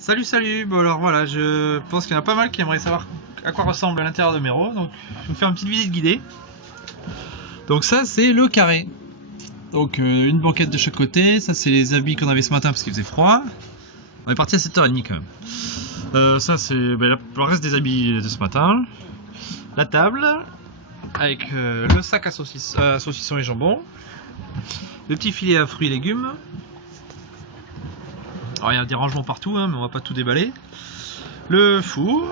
Salut, salut. Bon alors voilà, je pense qu'il y en a pas mal qui aimeraient savoir à quoi ressemble l'intérieur de Mero, donc je vais vous faire une petite visite guidée. Donc ça c'est le carré. Donc une banquette de chaque côté, ça c'est les habits qu'on avait ce matin parce qu'il faisait froid. On est parti à 7h30 quand même. Ça c'est le reste des habits de ce matin. La table, avec le sac à saucissons et jambon. Le petit filet à fruits et légumes. Alors il y a des rangements partout, hein, mais on va pas tout déballer. Le four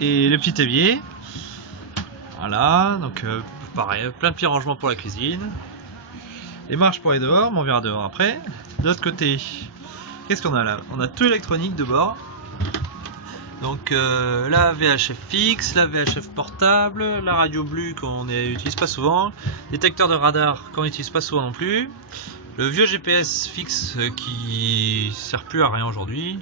et le petit évier. Voilà, donc pareil, plein de petits rangements pour la cuisine. Les marches pour aller dehors, mais on verra dehors après. De l'autre côté, qu'est-ce qu'on a là? On a tout électronique de bord. Donc la VHF fixe, la VHF portable, la radio bleue qu'on n'utilise pas souvent, détecteur de radar qu'on n'utilise pas souvent non plus, le vieux GPS fixe qui sert plus à rien aujourd'hui,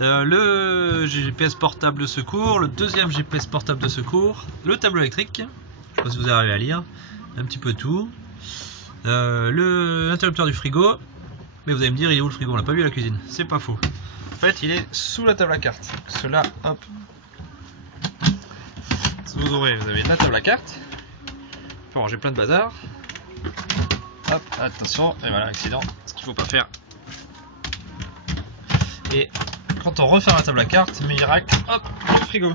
le GPS portable de secours, le deuxième GPS portable de secours, le tableau électrique, je sais pas si vous arrivez à lire, un petit peu tout, l'interrupteur du frigo, mais vous allez me dire il est où le frigo, on l'a pas vu à la cuisine, c'est pas faux. En fait, il est sous la table à cartes. Cela, hop. Si vous ouvrez, vous avez la table à cartes. Il faut ranger plein de bazar. Hop, attention, et voilà, accident, ce qu'il faut pas faire. Et quand on referme la table à cartes, miracle, hop, le frigo.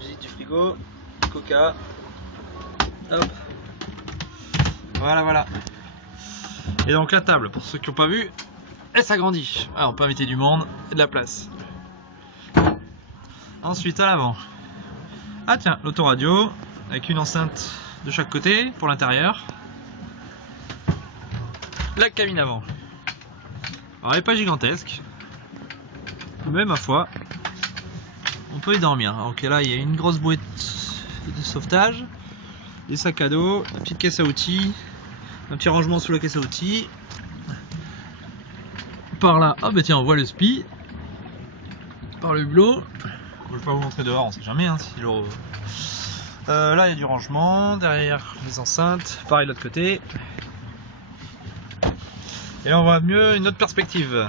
Visite du frigo, coca. Hop. Voilà, voilà. Et donc la table, pour ceux qui n'ont pas vu, elle s'agrandit. Alors on peut inviter du monde et de la place. Ensuite à l'avant. Ah tiens, l'autoradio avec une enceinte de chaque côté pour l'intérieur. La cabine avant. Alors elle n'est pas gigantesque, mais ma foi, on peut y dormir. Donc là il y a une grosse bouée de sauvetage, des sacs à dos, une petite caisse à outils, un petit rangement sous la caisse à outils. Par là, ah bah tiens, on voit le spi par le hublot. Je vais pas vous montrer dehors, on sait jamais hein, si l'eau. Là il y a du rangement, derrière les enceintes, pareil de l'autre côté. Et là on voit mieux une autre perspective.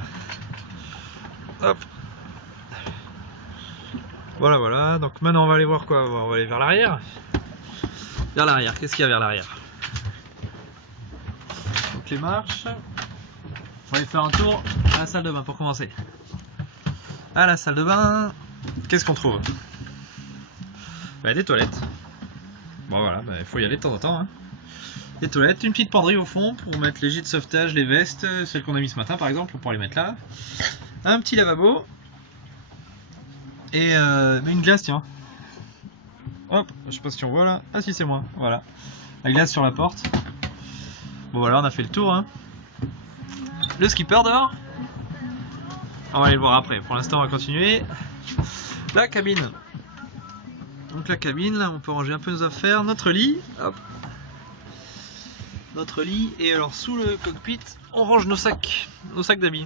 Hop. Voilà, voilà. Donc maintenant on va aller voir quoi? On va aller vers l'arrière. Vers l'arrière, qu'est-ce qu'il y a vers l'arrière? Donc les marches. On va aller faire un tour à la salle de bain pour commencer. À la salle de bain, qu'est-ce qu'on trouve? Des toilettes. Bon voilà, il faut y aller de temps en temps. Hein. Des toilettes, une petite penderie au fond pour mettre les gîtes de sauvetage, les vestes, celles qu'on a mis ce matin par exemple, pour les mettre là. Un petit lavabo. Et une glace, tiens. Hop, je sais pas si on voit là. Ah si, c'est moi, voilà. La glace sur la porte. Bon voilà, on a fait le tour. Hein. Le skipper dehors. On va aller le voir après. Pour l'instant, on va continuer. La cabine. Donc la cabine, là, on peut ranger un peu nos affaires. Notre lit. Hop. Notre lit. Et alors sous le cockpit, on range nos sacs d'habits.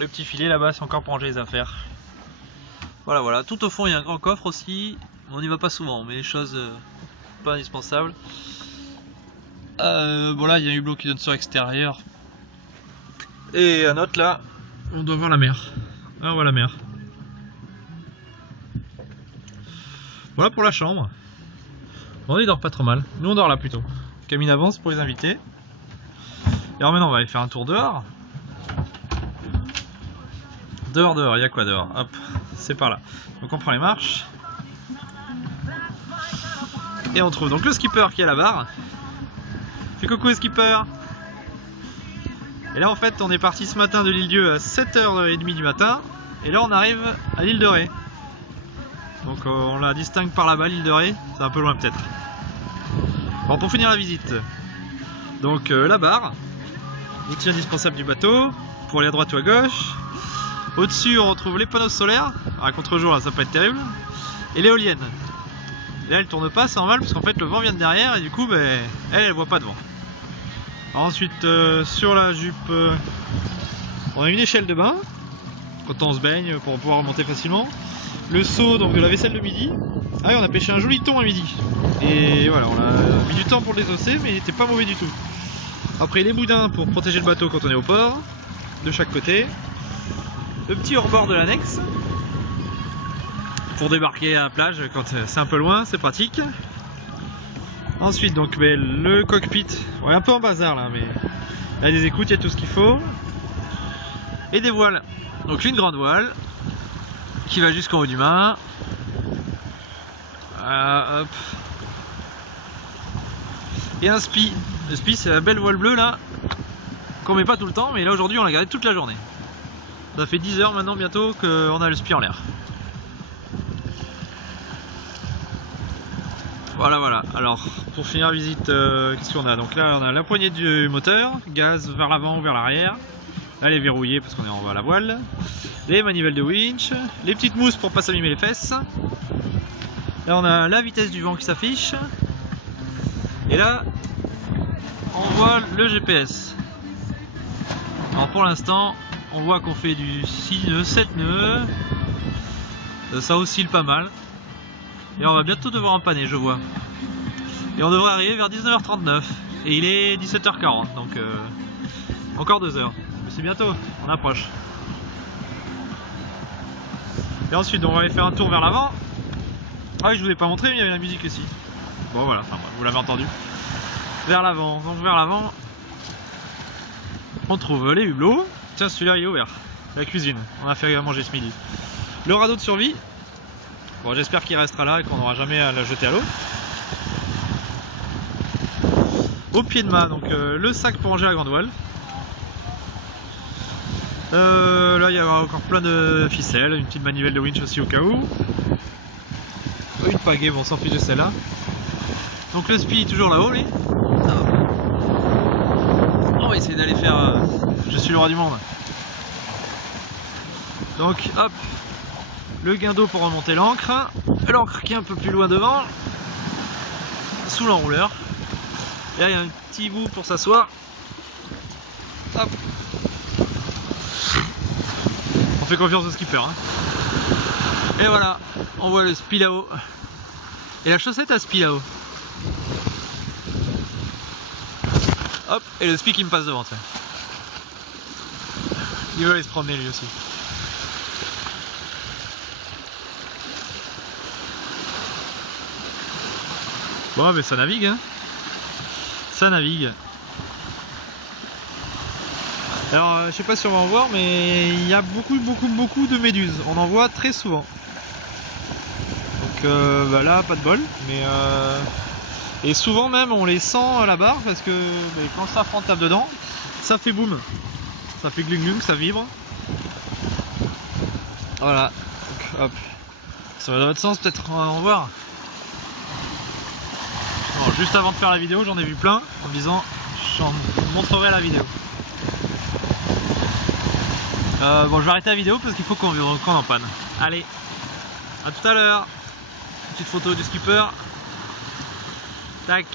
Le petit filet là-bas, c'est encore pour ranger les affaires. Voilà, voilà. Tout au fond, il y a un grand coffre aussi. On n'y va pas souvent, mais les choses pas indispensables. Bon là, il y a un hublot qui donne sur l'extérieur. Et un autre là, on doit voir la mer. Ah, on voit la mer. Voilà pour la chambre. Bon, il dort pas trop mal. Nous on dort là plutôt. Camille avance pour les invités. Et alors maintenant on va aller faire un tour dehors. Dehors, il y a quoi dehors? Hop, c'est par là. Donc on prend les marches. Et on trouve donc le skipper qui est à la barre. Fais coucou skipper. Et là en fait on est parti ce matin de l'île-Dieu à 7h30 du matin. Et là on arrive à l'île de Ré. Donc on la distingue par là-bas, l'île de Ré. C'est un peu loin peut-être. Bon, pour finir la visite. Donc la barre. L'outil indispensable du bateau. Pour aller à droite ou à gauche. Au-dessus on retrouve les panneaux solaires. Alors, à contre-jour là ça peut être terrible. Et l'éolienne. Là elle tourne pas, c'est normal parce qu'en fait le vent vient de derrière. Et du coup elle voit pas de vent. Ensuite sur la jupe on a une échelle de bain quand on se baigne pour pouvoir remonter facilement. Le seau donc de la vaisselle de midi. Ah oui, on a pêché un joli thon à midi. Et voilà, on a mis du temps pour le désosser mais il était pas mauvais du tout. Après les boudins pour protéger le bateau quand on est au port, de chaque côté. le petit hors-bord de l'annexe pour débarquer à la plage quand c'est un peu loin, c'est pratique. Ensuite donc le cockpit, ouais, un peu en bazar là, mais il y a des écoutes, il y a tout ce qu'il faut. Et des voiles, donc une grande voile qui va jusqu'en haut du mât. Hop. Et un spi. Le spi c'est la belle voile bleue là, qu'on met pas tout le temps, mais là aujourd'hui on l'a gardé toute la journée. Ça fait 10 heures maintenant bientôt qu'on a le spi en l'air. Voilà, alors pour finir la visite, qu'est-ce qu'on a? Donc là on a la poignée du moteur, gaz vers l'avant ou vers l'arrière. Là elle est verrouillée parce qu'on est en bas à la voile. Les manivelles de winch, les petites mousses pour pas s'abîmer les fesses. Là on a la vitesse du vent qui s'affiche. Et là on voit le GPS. Alors pour l'instant on voit qu'on fait du 6 nœuds, 7 nœuds. Ça oscille pas mal. Et on va bientôt devoir empanner, je vois. Et on devrait arriver vers 19h39. Et il est 17h40, donc encore 2 heures. Mais c'est bientôt, on approche. Et ensuite, on va aller faire un tour vers l'avant. Ah oui, je vous ai pas montré, mais il y avait la musique aussi. Bon voilà, enfin, vous l'avez entendu. Vers l'avant, donc vers l'avant, on trouve les hublots. Tiens, celui-là il est ouvert. La cuisine, on a fait à manger ce midi. Le radeau de survie. Bon, j'espère qu'il restera là et qu'on n'aura jamais à la jeter à l'eau. Au pied de mât, donc le sac pour ranger la grande voile. Là, il y aura encore plein de ficelles, une petite manivelle de winch aussi au cas où. Une pagaie, bon, on s'en fiche de celle-là. Donc le spi est toujours là-haut, lui. On va essayer d'aller faire Je suis le roi du monde. Donc, hop. Le guindeau pour remonter l'ancre, l'ancre qui est un peu plus loin devant, sous l'enrouleur. Et là il y a un petit bout pour s'asseoir. Hop. On fait confiance au skipper. Hein. Et voilà, on voit le spi là-haut. Et la chaussette à spi là-haut. Hop, et le spi qui me passe devant. Tiens. Il va aller se promener lui aussi. Bon, mais ça navigue, hein. Ça navigue. Alors, je sais pas si on va en voir, mais il y a beaucoup de méduses. On en voit très souvent. Donc là, pas de bol. Mais et souvent même, on les sent à la barre parce que quand ça prend tape dedans, ça fait boum. Ça fait glung glung, ça vibre. Voilà. Donc, hop. Ça va dans votre sens, peut-être on va en voir. Bon, juste avant de faire la vidéo, j'en ai vu plein en me disant j'en montrerai la vidéo. Bon, je vais arrêter la vidéo parce qu'il faut qu'on en panne. Allez, à tout à l'heure. Petite photo du skipper. Tac.